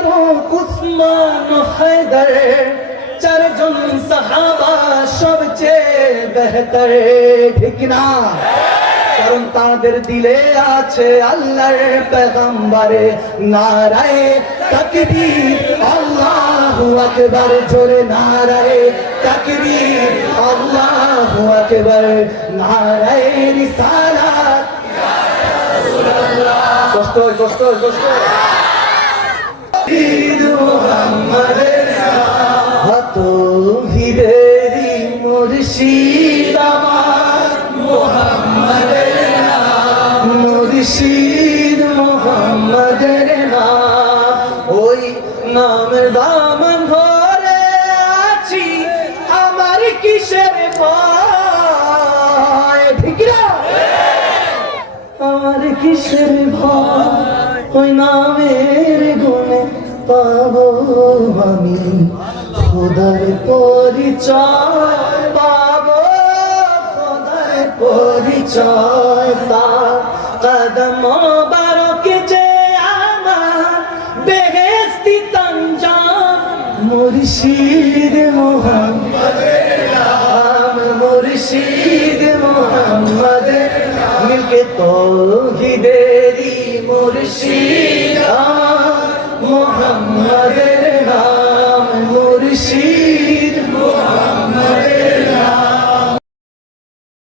ফারুক উসমান হায়দার চারজন সাহাবা সবচেয়ে বেহতর, ঠিক না? কারণ তাদের দিলে আছে আল্লাহর পয়গম্বরে নারায়ে তাকবীর, আল্লাহু আকবার, জোরে নারায়ে তাকবীর, আল্লাহু আকবার, নারায়ে রিসালাত। কষ্ট কষ্ট কষ্ট ঈদ মুহাম্মাদের তৌহিদেরি মুর্শিদ আমার মুহাম্মাদের নাম, মুর্শিদ মুহাম্মাদের নাম, ওই নামের দামান ধরে আছি, আমার কিসের ভয়, ঠিক না? আমার কিসের ভয়, ওই নামের গুণে পাবো আমি খোদার পরিচয়, পাবো খোদার পরিচয়। তার কদম মোবারকে যে আমার বেহেশতি তঞ্জাম, মুর্শিদ মুহাম্মাদের নাম, মুর্শিদ মুহাম্মাদের নাম, মিলকে তৌহিদেরি মুর্শিদ মুহাম্মাদের নাম।